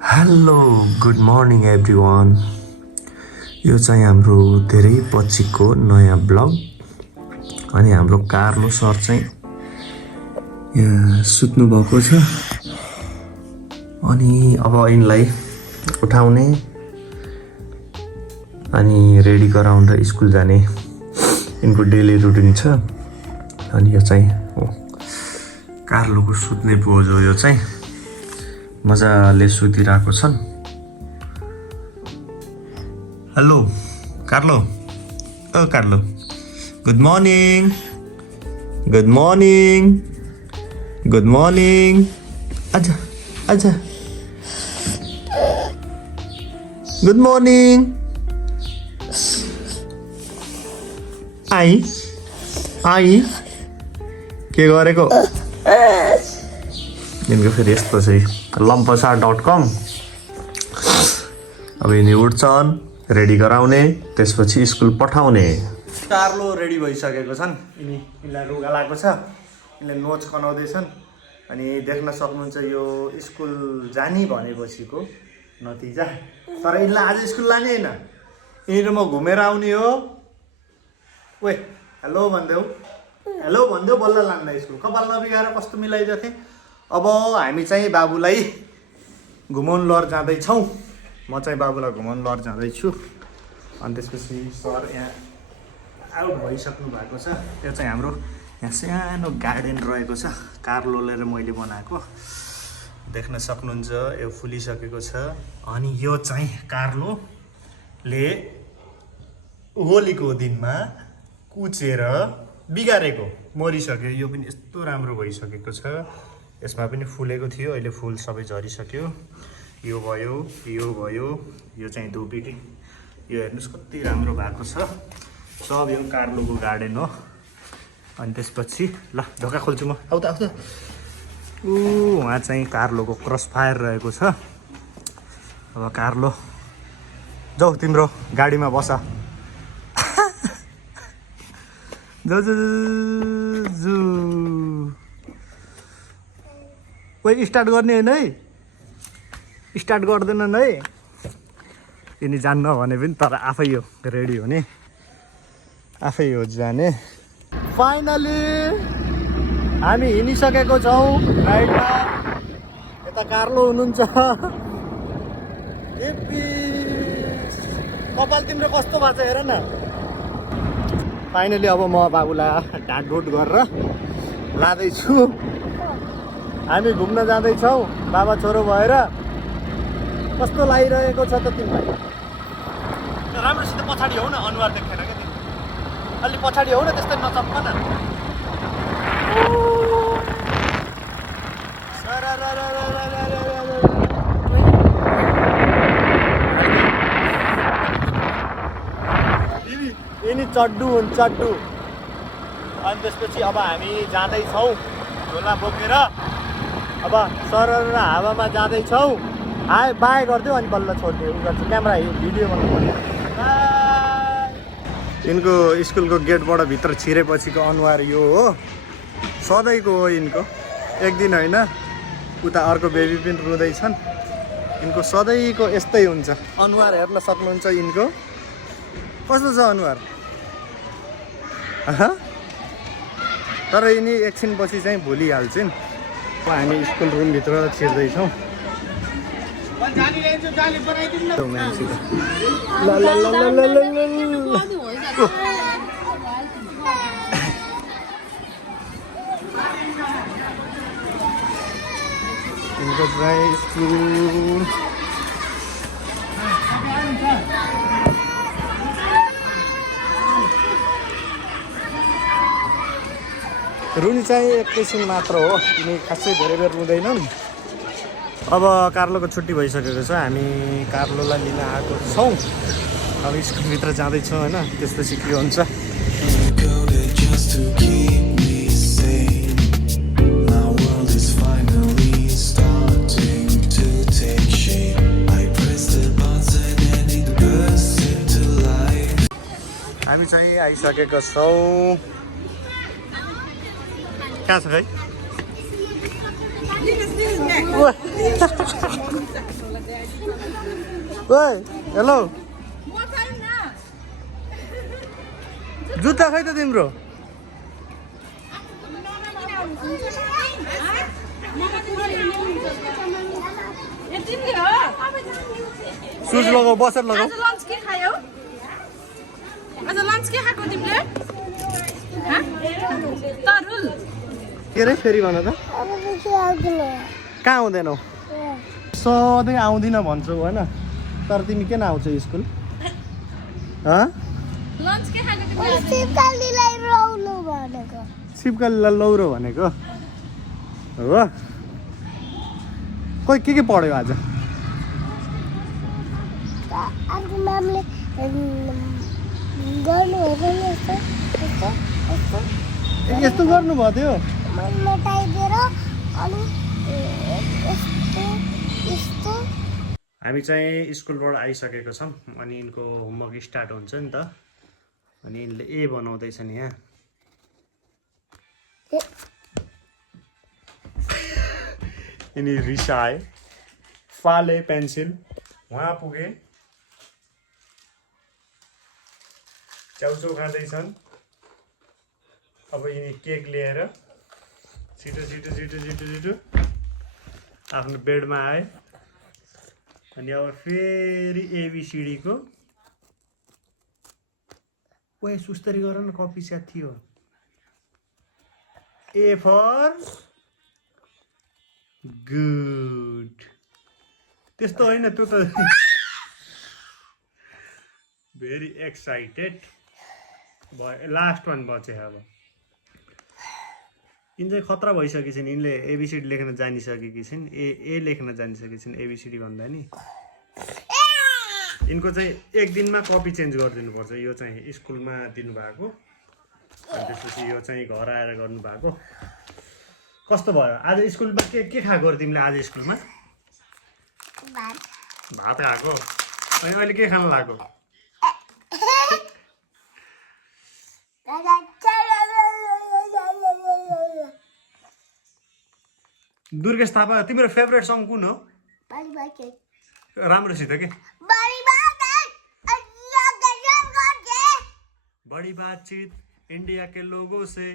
Hello good morning everyone. यो चाहिँ हाम्रो धेरै पछिको नयाँ ब्लग। अनि हाम्रो कार्लो सर चाहिँ यहाँ सुत्नु भएको छ। अनि अब यिनलाई उठाउने अनि रेडी गराउँदा स्कुल जाने यिनको डेली रुटिन छ। अनि यो चाहिँ कार्लोको सुत्ने पोज हो। यो चाहिँ मजाले सुतिरहेको छन्। हेलो कार्लो, ओ Carlo, good morning, good morning, good morning. आजा आजा, गुड मर्निङ। आई आई के गरेको? यिनको फेरि यस्तो चाहिँ लम्पसा.com। अब यिनी उठ्छन्, रेडी गराउने, त्यसपछि स्कुल पठाउने। कार्लो रेडी भइसकेको छन्। यिनीलाई रुगा लागेको छ, यिनले नोट्स बनाउँदैछन्। अनि देख्न सक्नुहुन्छ यो स्कुल जाने भनेपछिको नतिजा। तर यिनलाई आज स्कुल लाने होइन, यिनीहरू म घुमेर आउने हो। ओए हेलो भनिदेऊ, हेलो भनिदेऊ, बल्ल लान्न स्कुल। कपाल नबिगाएर कस्तो मिलाइदिएको थिएँ। अब हामी चाहिँ बाबुलाई घुमाउनु लर जाँदैछौँ। म चाहिँ बाबुलाई घुमाउनु लर जाँदैछु। अनि त्यसपछि सर यहाँ आउट भइसक्नु भएको छ। त्यो चाहिँ हाम्रो यहाँ सानो गार्डन रहेको छ, कार्लोले र मैले बनाएको। देख्न सक्नुहुन्छ यो फुलिसकेको छ। अनि यो चाहिँ कार्लोले होलीको दिनमा कुचेर बिगारेको, मरिसक्यो। यो पनि यस्तो राम्रो भइसकेको छ। यसमा पनि फुलेको थियो, अहिले फुल सबै झरिसक्यो। यो भयो, यो भयो, यो चाहिँ धुपीटी। यो हेर्नुहोस् कति राम्रो भएको छ। सब यो कार्लोको गार्डन हो। अनि त्यसपछि ल ढोका खोल्छु म। आउ त आउ त। उहाँ चाहिँ कार्लोको क्रस फायर रहेको छ। अब कार्लो जाऊ, तिम्रो गाडीमा बस। जाऊ जु कोही स्टार्ट गर्ने होइन है, स्टार्ट गर्दैनन् है। यिनी जान्न भने पनि तर आफै हो रेडी हुने, आफै हो जाने। फाइनली हामी हिँडिसकेको छौँ राइडमा। यता कार्लो हुनुहुन्छ। कपाल तिम्रो कस्तो भएको छ हेर न। फाइनली अब म बाबुलाई ढाँटढुट गरेर लाँदैछु। हामी घुम्न जाँदैछौँ बाबा छोरो भएर। कस्तो लागिरहेको छ त तिमीलाई? राम्रोसित पछाडि हौ न, अनुहार देखेन क्या तिमी। अलि पछाडि हौ न, त्यस्तै नचप्प न। यिनी चड्डु हुन्, चड्डु। अनि त्यसपछि अब हामी जाँदैछौँ झोला बोकेर। अब सरर हावामा जाँदैछौँ। हाय बाई गरिदियो अनि बल्ल छोड्ने उ गर्छु। क्यामेरा भिडियो बनाउनु पर्यो। यिनको स्कुलको गेटबाट भित्र छिरेपछिको अनुहार यो हो। सधैँको हो यिनको, एक दिन होइन। उता अर्को बेबी पनि रुँदैछन्। यिनको सधैँको यस्तै हुन्छ। अनुहार हेर्न सक्नुहुन्छ यिनको कस्तो छ अनुहार। तर यिनी एकछिनपछि चाहिँ भुलिहाल्छन्। हामी स्कुल रुमभित्र छिर्दैछौँ। यिनको ड्राई स्कुल रुनी चाहिँ एकैछिन मात्र हो। यिनी खासै धेरै बेर रुँदैनन्। अब कार्लोको छुट्टी भइसकेको छ। हामी कार्लोलाई लिन आएको छौँ। अब स्कुलभित्र जाँदैछौँ होइन। त्यसपछि के हुन्छ। हामी चाहिँ आइसकेको छौँ। कहाँ छ खै? ओइ हेलो जुत्ता खै त तिम्रो सुज लगाऊ बसेर लगाऊ आज लन्च के खाएको तिमीले तरुल के रे फेरि भन त कहाँ आउँदैनौ सधैँ आउँदिनँ भन्छौ होइन तर तिमी किन आउँछौ स्कुल लन्च के खाएको सिपकालीलाई लौरो भनेको हो खोइ के पढ्यो आज यस्तो गर्नुभएको थियो हामी चाहिँ स्कुलबाट आइसकेको छौँ अनि यिनको होमवर्क स्टार्ट हुन्छ नि त अनि यिनले ए बनाउँदैछन् यहाँ यिनी रिसाए फाले पेन्सिल उहाँ पुगे च्याउचौ खाँदैछन् अब यिनी केक लिएर छिटो छिटो छिटो छिटो छिटो आफ्नो बेडमा आए अनि अब फेरि एबिसिडीको ओए सुस्तरी गर न कपी स्याट थियो ए फर गुड त्यस्तो होइन त्यो त भेरी एक्साइटेड भयो लास्ट वान बचे अब यिन चाहिँ खतरा भइसकेको छिन् यिनले एबिसिडी लेख्न जानिसकेकी छिन् ए लेख्न जानिसकेकी छिन् एबिसिडी भन्दा नि यिनको चाहिँ एक दिनमा कपी चेन्ज गरिदिनुपर्छ यो चाहिँ स्कुलमा दिनुभएको अनि त्यसपछि यो चाहिँ घर आएर गर्नुभएको कस्तो भयो आज स्कुलमा के खाएको तिमीले आज स्कुलमा भात खाएको अनि अहिले के खान लाग्यो दुर्गेश थापा तिम्रो फेभरेट सङ कुन हो राम्रोसित के बड़ी बातचीत इंडिया के लोगों से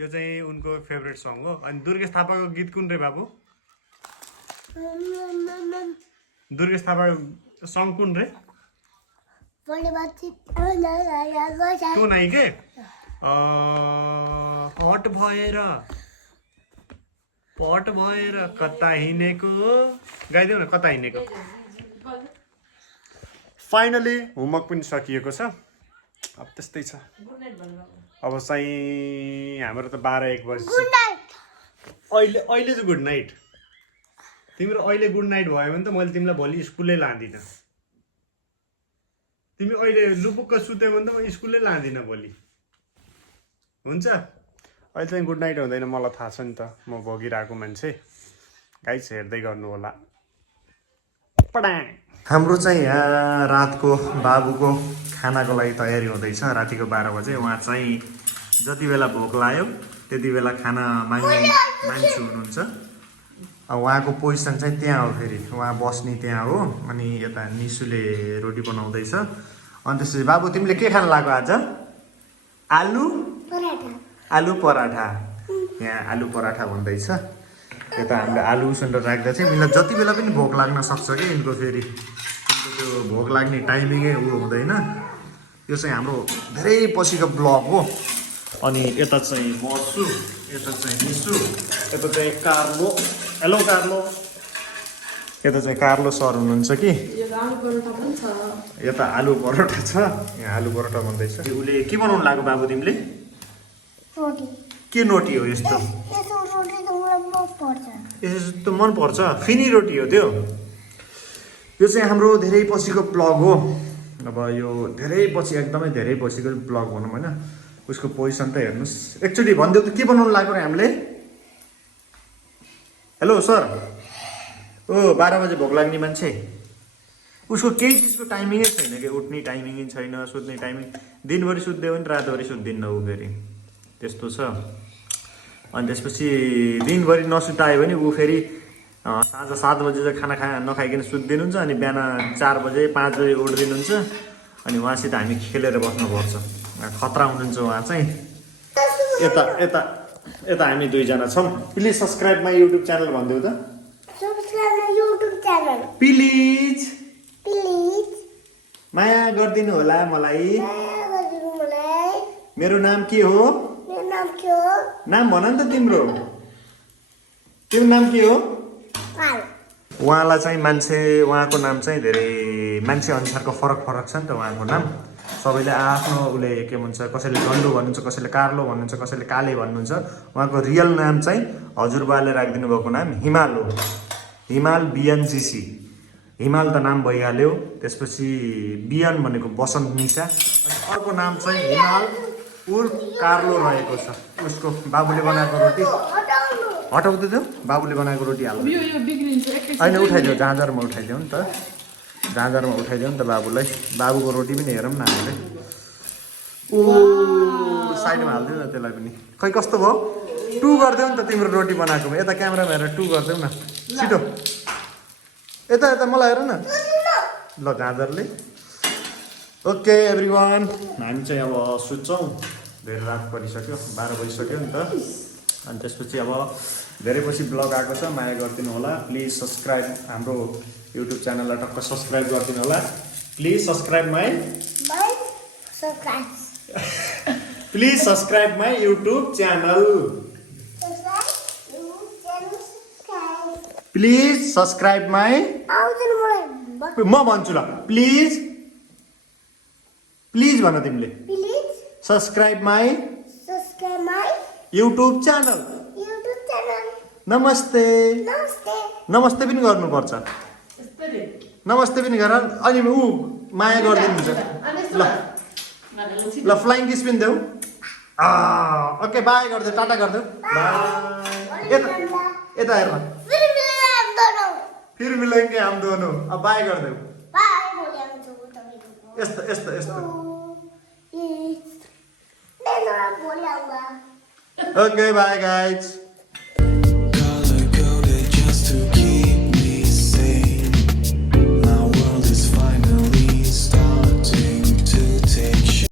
यो चाहिँ उनको फेभरेट सङ हो अनि दुर्गेश थापाको गीत कुन रे बाबु दुर्गेश थापाको सङ कुन रे तँ नाइ के हट भएर पट भएर कता हिँडेको गाइदेऊ न कता हिँडेको फाइनली होमवर्क पनि सकिएको छ अब त्यस्तै छ अब चाहिँ हाम्रो त 12-1 बजी अहिले चाहिँ गुड नाइट तिम्रो अहिले गुड नाइट भयो भने त मैले तिमीलाई भोलि स्कुलै लाँदिनँ तिमी अहिले लुपुक्क सुत्यो भने त म स्कुलै लाँदिनँ भोलि हुन्छ अहिले चाहिँ गुड नाइट हुँदैन मलाई थाहा छ नि त म भोगिरहेको मान्छे गाइस हेर्दै गर्नु होला हाम्रो चाहिँ यहाँ रातको बाबुको खानाको लागि तयारी हुँदैछ रातिको 12 बजे उहाँ चाहिँ जति बेला भोक लाग्यो त्यति बेला खाना माग्ने मान्छे हुनुहुन्छ उहाँको पोजिसन चाहिँ त्यहाँ हो फेरि उहाँ बस्ने त्यहाँ हो अनि यता निसुले रोटी बनाउँदैछ अनि त्यसपछि बाबु तिमीले के खान लाग्यो आज आलु पराठा यहाँ आलु पराठा भन्दैछ यता हामीले आलु उसिनेर राख्दा चाहिँ यिनलाई जति बेला पनि भोक लाग्न सक्छ कि यिनको फेरि यिनको त्यो भोक लाग्ने टाइमिङै हुँदैन यो चाहिँ हाम्रो धेरै पछिको ब्लग हो अनि यता चाहिँ म छु यता चाहिँ निसु यता चाहिँ कार्लो हेलो कार्लो यता चाहिँ कार्लो सर हुनुहुन्छ कि यता आलु परोठा छ यहाँ आलु परोठा भन्दैछ उसले के बनाउनु लाग्यो बाबु तिमीले के रोटी हो यस्तो यस्तो मन पर्छ फिनी रोटी हो त्यो यो चाहिँ हाम्रो धेरै पछिको ब्लग हो अब यो धेरै पछि एकदमै धेरै पछिको ब्लग भनौँ होइन उसको पोजिसन त हेर्नुहोस् एक्चुअली भनिदियो त के बनाउनु लाग्यो हामीले हेलो सर ओ 12 बजे भोक लाग्ने मान्छे उसको केही चिजको टाइमिङै छैन कि उठ्ने टाइमिङै छैन सुत्ने टाइमिङ दिनभरि सुत्दै पनि रातभरि सुत्दिन्न ऊ फेरि त्यस्तो छ अनि त्यसपछि दिनभरि नसुतायो भने ऊ फेरि साँझ 7 बजे चाहिँ खाना नखाइकन सुत्दिनुहुन्छ अनि बिहान 4 बजे 5 बजे उठ्दिनुहुन्छ अनि उहाँसित हामी खेलेर बस्नुपर्छ। खतरा हुनुहुन्छ उहाँ चाहिँ। यता यता यता हामी दुईजना छौँ। Please subscribe my YouTube channel भनिदेऊ त। Subscribe my YouTube channel please please माया गरिदिनु होला मलाई। माया गरिदिनु मलाई। मेरो नाम के हो? मेरो नाम के हो? नाम भन नि त तिम्रो। तिम्रो नाम के हो? पाल। उहाँलाई चाहिँ उहाँको नाम चाहिँ धेरै मान्छे अनुसारको फरक छ नि त उहाँको नाम। सबैले आफ्नो उसले के भन्छ, कसैले गन्डु भन्नुहुन्छ, कसैले कार्लो भन्नुहुन्छ, कसैले काले भन्नुहुन्छ। उहाँको रियल नाम चाहिँ हजुरबाले राखिदिनु भएको नाम हिमाल हो। हिमाल बिएनजीसी। हिमाल त नाम भइहाल्यो। त्यसपछि बिएन भनेको बसन्त निशा। अनि अर्को नाम चाहिँ हिमाल उर्फ कार्लो रहेको छ। उसको बाबुले बनाएको रोटी हटाउँदै थियो। बाबुले बनाएको रोटी हाल्नु यो बिग्रिन्छ एकैछिन। होइन, उठाइदियो। झाँझरमा उठाइदियो नि त। झाँझरमा उठाइदियो नि त बाबुलाई। बाबुको रोटी पनि हेरौँ न हामीले। ओ साइडमा हालिदिउँ न त्यसलाई पनि। खै कस्तो भयो? 2 गरिदेऊ नि त तिम्रो रोटी बनाएकोमा। यता क्यामेरामा हेरेर 2 गरिदेऊ न छिटो। यता यता मलाई हेर न ल झाँझरले। ओके एभ्रिवान, हामी चाहिँ अब सुत्छौँ। धेरै रात परिसक्यो, 12 बजिसक्यो नि त। अनि त्यसपछि अब धेरै पछि ब्लग आएको छ, माया गरिदिनु होला। प्लिज सब्सक्राइब हाम्रो युट्युब च्यानललाई टक्क सब्सक्राइब गरिदिनु होला। Please subscribe my subscribe please subscribe my YouTube channel. Please subscribe my. आउँदैन मलाई। म भन्छु ल। प्लिज प्लिज भन तिमीले। Please subscribe my subscribe my YouTube channel. YouTube channel. नमस्ते। नमस्ते। नमस्ते पनि गर्नुपर्छ। नमस्ते पनि गर। अनि ऊ माया गरिदिनुहुन्छ ल। ल फ्लाइङ किस पनि देऊ। ओके बाई गरिदेऊ, टाटा गरिदेऊ। बाई। यता यता हेर। फिर मिलेंगे हम दोनों। अब बाई गरिदेऊ। बाई भोलि आउँछु तपाईको। यस्तो यस्तो यस्तो। भोलि आउँदा। Okay, bye guys.